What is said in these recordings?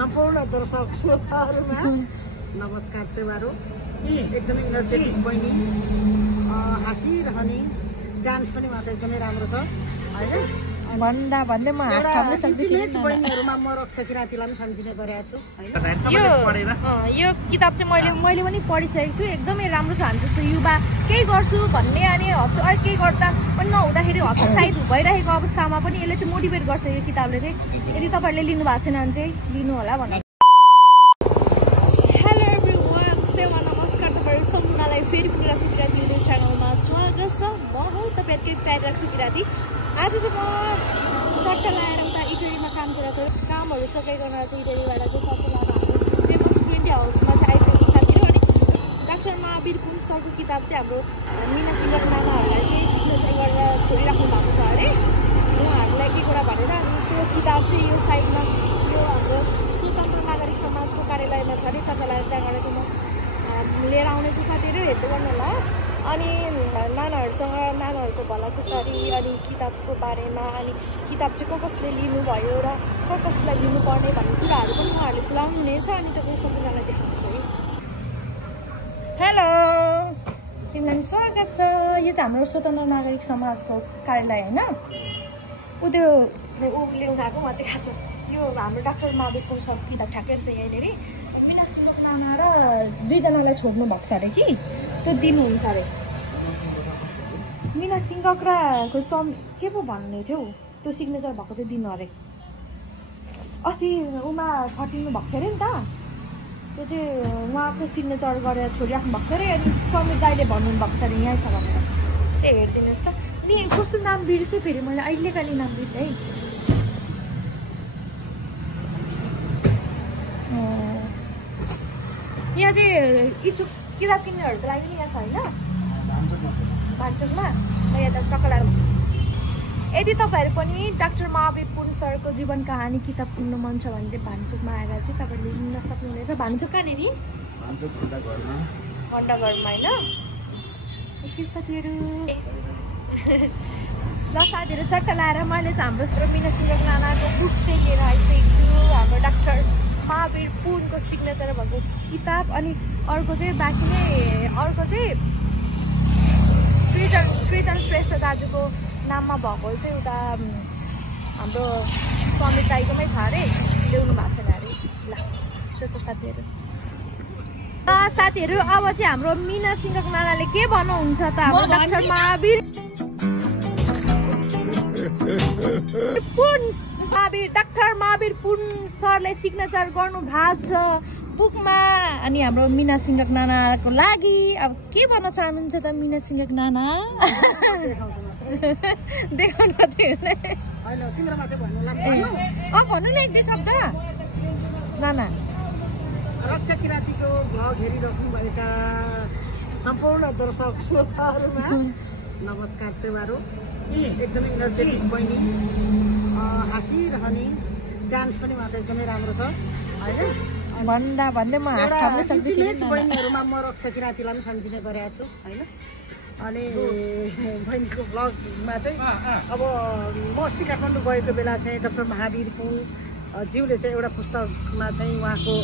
सम्पूर्ण दर्शक श्रोताहरुमा नमस्कार सेवारो एकदमै एनर्जेटिक बहिनी हाँसिरहने डान्स पनि उहाँको एकदमै राम्रो छ हैन भन्दा भन्दै म हाँस थाम्न सक्दिछु बहिनीहरुमा म रक्षा किरातीलाई पनि सम्झिने गरेको छु हैन यो किताब चाहिँ मैले पनि पढिसकेको छु एकदमै राम्रो छ हामी जस्तो युवा केही गर्छु भन्ने अनि केही गर्दा पनि नहुँदाखेरि हतोत्साहित भइरहेको अवस्थामा पनि यसले चाहिँ मोटिभेट गर्छ यो किताबले चाहिँ यदि तपाईहरुले लिनु भएको छैन भने चाहिँ लिनु होला भन्नु हेलो एभ्रीवन सेवा नमस्कार तपाईहरु सम्पूर्णलाई फेरि पनि रक्षा किराती युट्युब च्यानलमा स्वागत छ म हो तपाईहरुकै प्यार रक्षा किराती आज चाहिँ म चट्टा लाएर उता इटरीमा काम गरेको कामहरु सकेको चाहिँ इटरीबाट चाहिँ पपुलर हाम्रो फेमस 20 हाउसमा चाहिँ आइसकेको साथीहरु अनि डाक्टर महावीर पुन सरको किताब चाहिँ हाम्रो मिना सिंगर नानाहरूलाई चाहिँ सिग्नेचर गरेर छोडिराख्नु भएको छ अरे उहाँहरूलाई के कुरा भनेर अनि त्यो किताब चाहिँ यो साइडमा यो हाम्रो स्वतन्त्र नागरिक समाजको कार्यालयमा छ अरे चट्टा लाएर त्यहाँबाट चाहिँ म लिएर आउनेछु साथीहरु हेर्दै गर्नु होला अनि नानाहरुसँग नानाहरुको भलाकुसारी अनि किताबको बारेमा अनि किताब चाहिँ कसले लिनुभयो र कसलाई लिनुपर्ने भन्ने कुराहरु पनि उहाँहरूले खुलाउनु हुनेछ अनि तपाईँ सबैजनालाई देखाउनुहुन्छ है हेलो तिमीलाई स्वागत छ यो त हाम्रो स्वतन्त्र नागरिक समाजको कार्यालय हैन उ त्यो ल्याउनु आएको म चाहिँ खास यो हाम्रो डाक्टर महावीर पुन सरको किताब ठ्याक्कै छ यहाँनिर मिना सिंगक नाना र दुईजनालाई छोड्नु भएको छ अरे कि त्यो दिनुहुन्छ अरे मिना सिंगक र के पो भन्ने थियो त्यो सिग्नेचर भएको चाहिँ दिनु अरे अस्ति उमा फटिनु भएको थियो अरे नि त त्यो चाहिँ उहाँको सिग्नेचर गरेर छोडिराख्नु भएको थियो अरे अनि समीर दाइले भन्नु भएको छ अरे यहीँ छ भनेर त्यही हेरिदिनुहोस् त नि कस्तो नाम बिर्सेँ फेरि मैले अहिले कहिले नाम बिर्सेँ है यहाँ चाहिँ इच्छुक किताब किन्नेहरूको लागि पनि यहाँ छ होइन भान्चोकमा यहाँ त टक्कलाएर यदि तपाईँहरू पनि डाक्टर महावीर पुन सरको जीवन कहानी किताब किन्नु मन छ भने चाहिँ भान्चोकमा आएर चाहिँ तपाईँहरूले लिन सक्नुहुनेछ भान्चोक कहाँनिर घण्टाघरमा होइन के साथीहरू ल साथीहरू चट्टा लाएर मैले चाहिँ हाम्रो मिना सिंगक नानाको बुक चाहिँ लिएर आइसकेको छु हाम्रो डाक्टर महावीर पुनको सिग्नेचर भएको किताब अनि अर्को चाहिँ बाँकी नै अर्को चाहिँ सृजन श्रेष्ठ दाजुको नाममा भएको चाहिँ उता हाम्रो समीर दाइकोमै छ अरे ल्याउनु भएको छैन अरे ल त्यस्तो छ साथीहरू साथीहरू अब चाहिँ हाम्रो मिना सिंगक नानाले के भन्नुहुन्छ त हाम्रो डाक्टर महावीर पुन डाक्टर महावीर पुन सरले सिग्नेचर गर्नु भएको छ बुकमा अनि हाम्रो मिना सिंगक नानाको लागि अब के भन्न चाहनुहुन्छ त मिना सिंगक नाना देखाउनु भन्नु न एक दुई शब्द नाना रक्षा किरातीको भ्लग हेरिराख्नु भएका सम्पूर्ण दर्शक श्रोताहरुमा नमस्कार सेवारो एकदमै एनर्जेटिक बहिनी हाँसिरहने डान्स पनि उहाँको एकदमै राम्रो छ हैन भन्दा भन्दै म हाँस थाम्न सक्दिछु बहिनीहरुमा म रक्षा किरातीलाई पनि सम्झिने गरेको छु हैन अनि बहिनीको ब्लगमा चाहिँ अब म अस्ति काठमाडौँ गएको बेला चाहिँ डाक्टर महावीर पुन ज्यूले चाहिँ एउटा पुस्तकमा चाहिँ उहाँको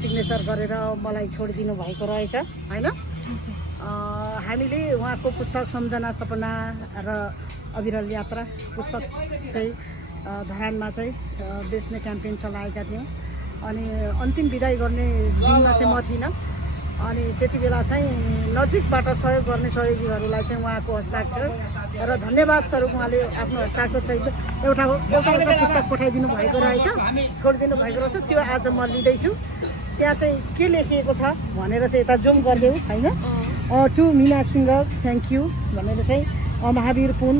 सिग्नेचर गरेर मलाई छोडिदिनु भएको रहेछ हैन हामीले उहाँको पुस्तक सम्झना सपना र अविरल यात्रा पुस्तक चाहिँ धरानमा चाहिँ बेच्ने क्याम्पेन चलाएका थियौँ अनि अन्तिम बिदाई गर्ने दिनमा चाहिँ म थिइनँ अनि त्यति बेला चाहिँ नजिकबाट सहयोग गर्ने सहयोगीहरूलाई चाहिँ उहाँको हस्ताक्षर र धन्यवाद स्वरूप उहाँले आफ्नो हस्ताक्षर सहित एउटा पुस्तक पठाइदिनु भएको रहेछ छोडिदिनु भएको रहेछ त्यो आज म लिँदैछु त्यहाँ चाहिँ के लेखिएको छ भनेर चाहिँ यता जुम गरिदेऊ होइन टु मिना सिंगक थ्याङ्क यू भनेर चाहिँ महावीर पुन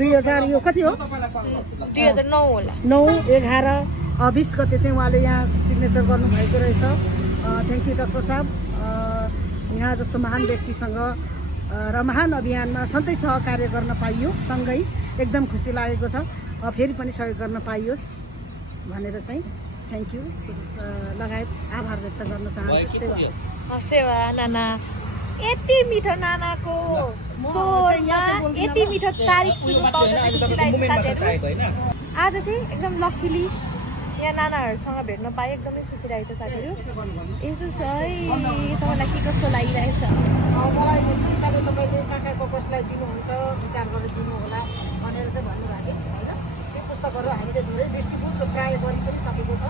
2000 यो कति हो 2009 होला 9/11/20 गते चाहिँ उहाँले यहाँ सिग्नेचर गर्नुभएको रहेछ थ्याङ्क यू डाक्टर साहब यहाँ जस्तो महान व्यक्तिसँग र महान अभियानमा सधैँ सहकार्य गर्न पाइयो सँगै एकदम खुसी लागेको छ फेरि पनि सहयोग गर्न पाइयोस् भनेर चाहिँ थ्याङ्क यू लगायत आभार व्यक्त गर्न चाहन्छु सेवा नाना यति मिठो नानाको यति मिठो तारिफ आज चाहिँ एकदम लकिली यहाँ नानाहरूसँग भेट्न पाएँ एकदमै खुसी लागेको छ साथीहरू। यसो छ है तपाईँलाई के कस्तो लागिरहेछ? मलाई संसारले तपाईँले कहाँको कसलाई दिनुहुन्छ विचार गरेर दिनु होला भनेर चाहिँ भन्नुभएको होइन। त्यो पुस्तकहरू हामीले धेरै दृष्टिकोण र प्राय गरि पनि सकेको छ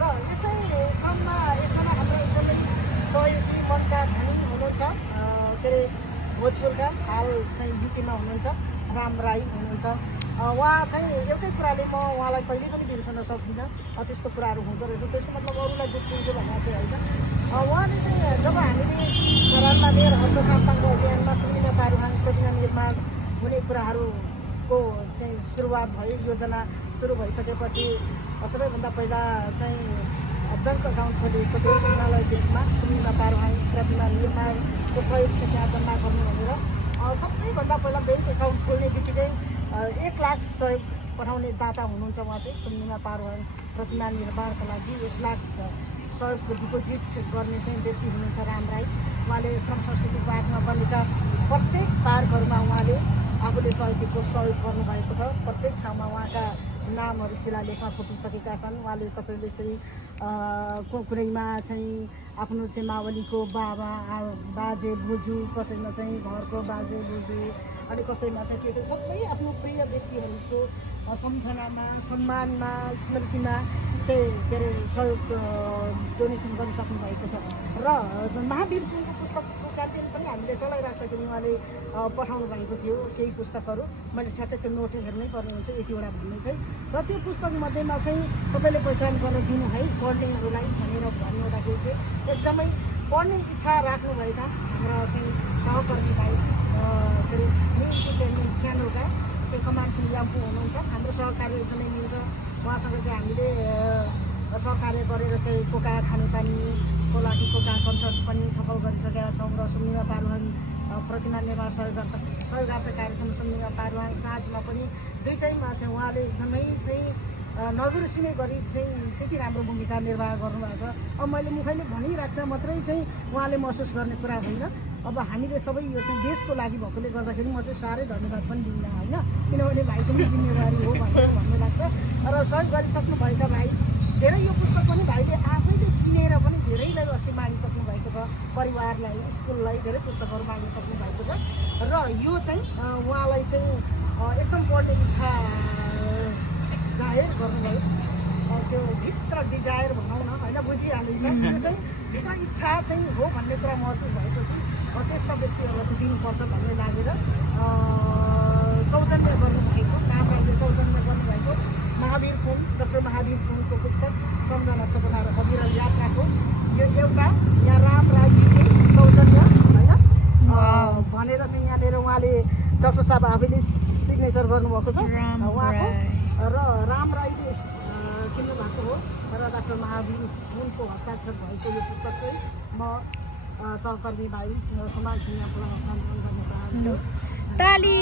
र यसै क्रममा एकजना हाम्रो एकदमै सहयोगी मनका धनी हुनुहुन्छ के अरे भोजपुरका हाल चाहिँ युकेमा हुनुहुन्छ राम राई हुनुहुन्छ। उहाँ चाहिँ एउटै कुराले म उहाँलाई कहिले पनि बिर्सन सक्दिनँ। त्यस्तो कुराहरू हुँदो रहेछ, त्यसको मतलब अरूलाई दुःखिन्छ भनेर चाहिँ होइन। उहाँले चाहिँ जब हामीले घरमा लिएर हल्को साप्ताङ्ग अभियानमा सुनिना पारुहाङ प्रतिमा निर्माण हुने कुराहरूको चाहिँ सुरुवात भयो, योजना सुरु भइसकेपछि सबैभन्दा पहिला चाहिँ ब्याङ्क अकाउन्ट खोलेको थियो हिमालय ब्याङ्कमा सुनिना पारुहाङ प्रतिमा निर्माणको सहयोग चाहिँ त्यहाँ जम्मा गर्नु भनेर सबैभन्दा पहिला ब्याङ्क एकाउन्ट खोल्ने बित्तिकै 1 लाख सहयोग पठाउने दाता हुनुहुन्छ। उहाँ चाहिँ सुनिना पारुहाङ प्रतिमा निर्माणका लागि 1 लाख सहयोगको डिपोजिट गर्ने चाहिँ व्यक्ति हुनुहुन्छ राम राई। उहाँले श्रम संस्कृति पार्कमा बनेका प्रत्येक पार्कहरूमा उहाँले आफूले सहयोग गर्नुभएको छ। प्रत्येक ठाउँमा उहाँका नामहरू शिलालेखमा फुटिसकेका छन्। उहाँले कसैले चाहिँ कुनैमा चाहिँ आफ्नो चाहिँ मावलीको बाबा बाजे बोजू, कसैमा चाहिँ घरको बाजे बोजू, अनि कसैमा चाहिँ के सबै आफ्नो प्रिय व्यक्तिहरूको सम्झनामा सम्मानमा स्मृतिमा चाहिँ के अरे सहयोग डोनेसन गर्न सक्नुभएको छ। र महावीर पुनको पुस्तकको क्याम्पेन पनि हामीले चलाइराख्दाखेरि उहाँले पठाउनु भएको थियो केही पुस्तकहरू। मैले ठ्याक्कै त्यो नोट हेर्नै पर्ने हुन्छ यतिवटा भन्ने चाहिँ। र त्यो पुस्तकमध्येमा चाहिँ तपाईँले पहिचान गर्न दिनु है पढ्नेहरूलाई भनेर भन्नुहुँदाखेरि चाहिँ एकदमै पढ्ने इच्छा राख्नुभएका हाम्रा चाहिँ सहकर्मी भाइ के अरे न्यु इन्टरटेनमेन्ट च्यानलका त्यो कमान सिंह याम्पू हुनुहुन्छ। हाम्रो सहकार्य एकदमै मिल्छ। उहाँसँग चाहिँ हामीले सहकार्य गरेर चाहिँ कोका खानेपानीको लागि कोका कन्सर्ट पनि सफल गरिसकेका छौँ। र सुनिना पारुहाङ प्रतिमा निर्माण सहयोगार्थ कार्यक्रम सुनिना पारुहाङ साँझमा पनि दुईटैमा चाहिँ उहाँले एकदमै चाहिँ नबिर्सिने गरी चाहिँ त्यति राम्रो भूमिका निर्वाह गर्नुभएको छ। अब मैले मुखैले भनिराख्दा मात्रै चाहिँ उहाँले महसुस गर्ने कुरा होइन। अब हामीले सबै यो चाहिँ देशको लागि भएकोले गर्दाखेरि म चाहिँ साह्रै धन्यवाद पनि दिन्न होइन, किनभने भाइको पनि जिम्मेवारी हो भनेर भन्नु लाग्छ। र सहयोग गरिसक्नुभएका भाइ धेरै यो पुस्तक पनि भाइले आफैले किनेर पनि धेरैलाई अस्ति मागिसक्नु भएको छ। परिवारलाई, स्कुललाई धेरै पुस्तकहरू मागिसक्नु भएको छ। र यो चाहिँ उहाँलाई चाहिँ एकदम पढ्ने इच्छा जाहेर गर्नुभयो। त्यो भित्र डिजायर भनौँ न होइन, बुझिहालिन्छ। त्यो चाहिँ भित्र इच्छा चाहिँ हो भन्ने कुरा महसुस भएपछि त्यस्ता व्यक्तिहरूलाई चाहिँ दिनुपर्छ भन्ने लागेर सौजन्य गर्नुभएको कामहरूले सौजन्य गर्नुभएको महावीर पुन डाक्टर महावीर पुनको पुस्तक सम्झना सपना र अविरल यात्राको यो एउटा यहाँ राम राईजीले सौजन्य होइन भनेर चाहिँ यहाँनिर उहाँले डाक्टर साहब आफैले सिग्नेचर गर्नुभएको छ उहाँको। र राम राईले किन्नु भएको हो र डाक्टर महावीर पुनको हस्ताक्षर भएको यो पुस्तक चाहिँ म सहकर्मी भाइ समाज सिंहलाई हस्तान्तरण गर्न चाहन्छु। ताली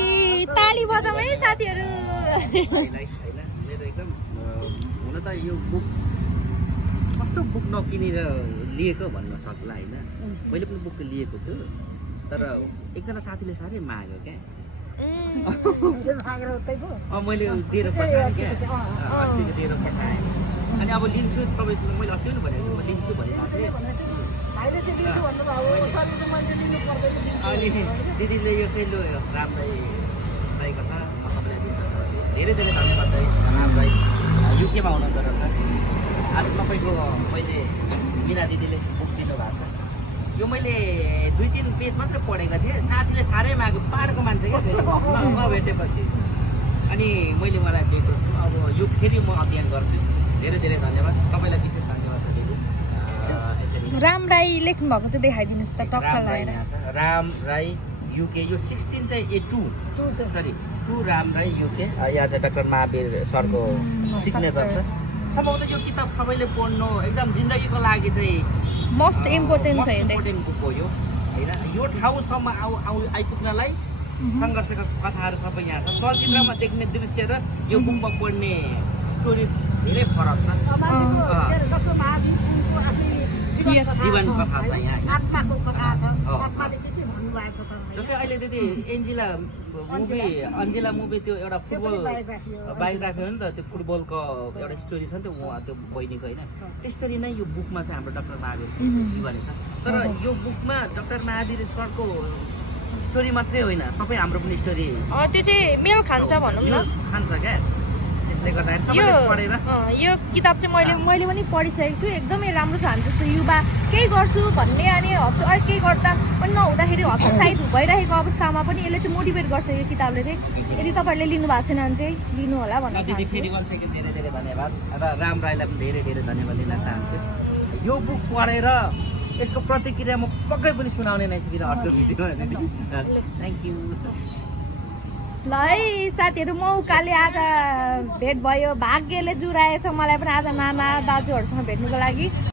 ताली बजाउँ है साथीहरू। मेरो एकदम हुन त यो बुक कस्तो बुक नकिनेर लिएको भन्न सक्ला होइन। मैले पनि बुक लिएको छु, तर एकजना साथीले साह्रै माग्यो क्या। मैले दिएर पठाएँ क्या, अस्तिको दिएर पठाएँ। अनि अब लिन्छु तपाईँसँग, मैले अस्ति पनि भनेको म लिन्छु भनिरहेको थिएँ। अनि दिदीले यो चाहिँ लु राम्रै रहेको छ, म तपाईँलाई दिन्छु। धेरै धेरै धन्यवाद राम्रै युकेमा हुनुहुँदो रहेछ। आज तपाईँको मैले मिना दिदीले बुक दिनुभएको छ। यो मैले 2-3 पेज मात्रै पढेको थिएँ। साथीले साह्रै माग्यो, पाहाडको मान्छे क्या भेटेपछि। अनि मैले उहाँलाई दिएको छु। अब यो फेरि म अध्ययन गर्छु। धेरै धेरै धन्यवाद तपाईँलाई, विशेष धन्यवाद छ दिदी। राम राई लेख्नु भएको चाहिँ देखाइदिनुहोस् त टक्क लगाएर। राम राई युके, यो 16 चाहिँ 2 राम राई युके। यहाँ चाहिँ डाक्टर महावीर सरको सिग्नेचर छ। सम्भवतः यो किताब सबैले पढ्नु एकदम जिन्दगीको लागि चाहिँ मोस्ट इम्पोर्टेन्ट छ। इम्पोर्टेन्ट बुक हो यो होइन। यो ठाउँसम्म आइपुग्नलाई सङ्घर्षका कथाहरू सबै यहाँ छ। चलचित्रमा देख्ने दृश्य र यो बुकमा पढ्ने स्टोरी धेरै फरक छ। जीवन कथा छ, यहाँ आत्माको कथा छ। आत्माले के भन्नुभयो भएको छ त जस्तै अहिले दिदी अन्जिला मुभी त्यो एउटा फुटबल बायोग्राफी हो नि त, त्यो फुटबलको एउटा स्टोरी छ नि त उहाँ त्यो बहिनीको होइन, त्यसरी नै यो बुकमा चाहिँ हाम्रो डाक्टर महावीर जीवनी छ। तर यो बुकमा डाक्टर महावीर सरको स्टोरी मात्रै होइन, तपाईँ हाम्रो पनि स्टोरी त्यो चाहिँ मेल खान्छ भनौँ न, खान्छ क्या। त्यसले गर्दाखेरि सबैले पढेर यो किताब चाहिँ मैले पनि पढिसकेको छु, एकदमै राम्रो छ। हामी जस्तो युवा केही गर्छु भन्ने अनि केही गर्दा पनि नहुँदाखेरि हतोत्साहित भइरहेको अवस्थामा पनि यसले चाहिँ मोटिभेट गर्छ यो किताबले चाहिँ। यदि तपाईँहरूले लिनु भएको छैन भने चाहिँ लिनु होला भन्न दिदी फेरि वान सेकेन्ड धेरै धेरै धन्यवाद र राम राईलाई पनि धेरै धेरै धन्यवाद दिन चाहन्छु। यो बुक पढेर यसको प्रतिक्रिया म पक्कै पनि सुनाउने नै छु किन अर्को भिडियो। Thank you. ल है साथीहरू, मौकाले आज भेट भयो, भाग्यले जुराएछ मलाई पनि आज नाना दाजुहरूसँग भेट्नुको लागि।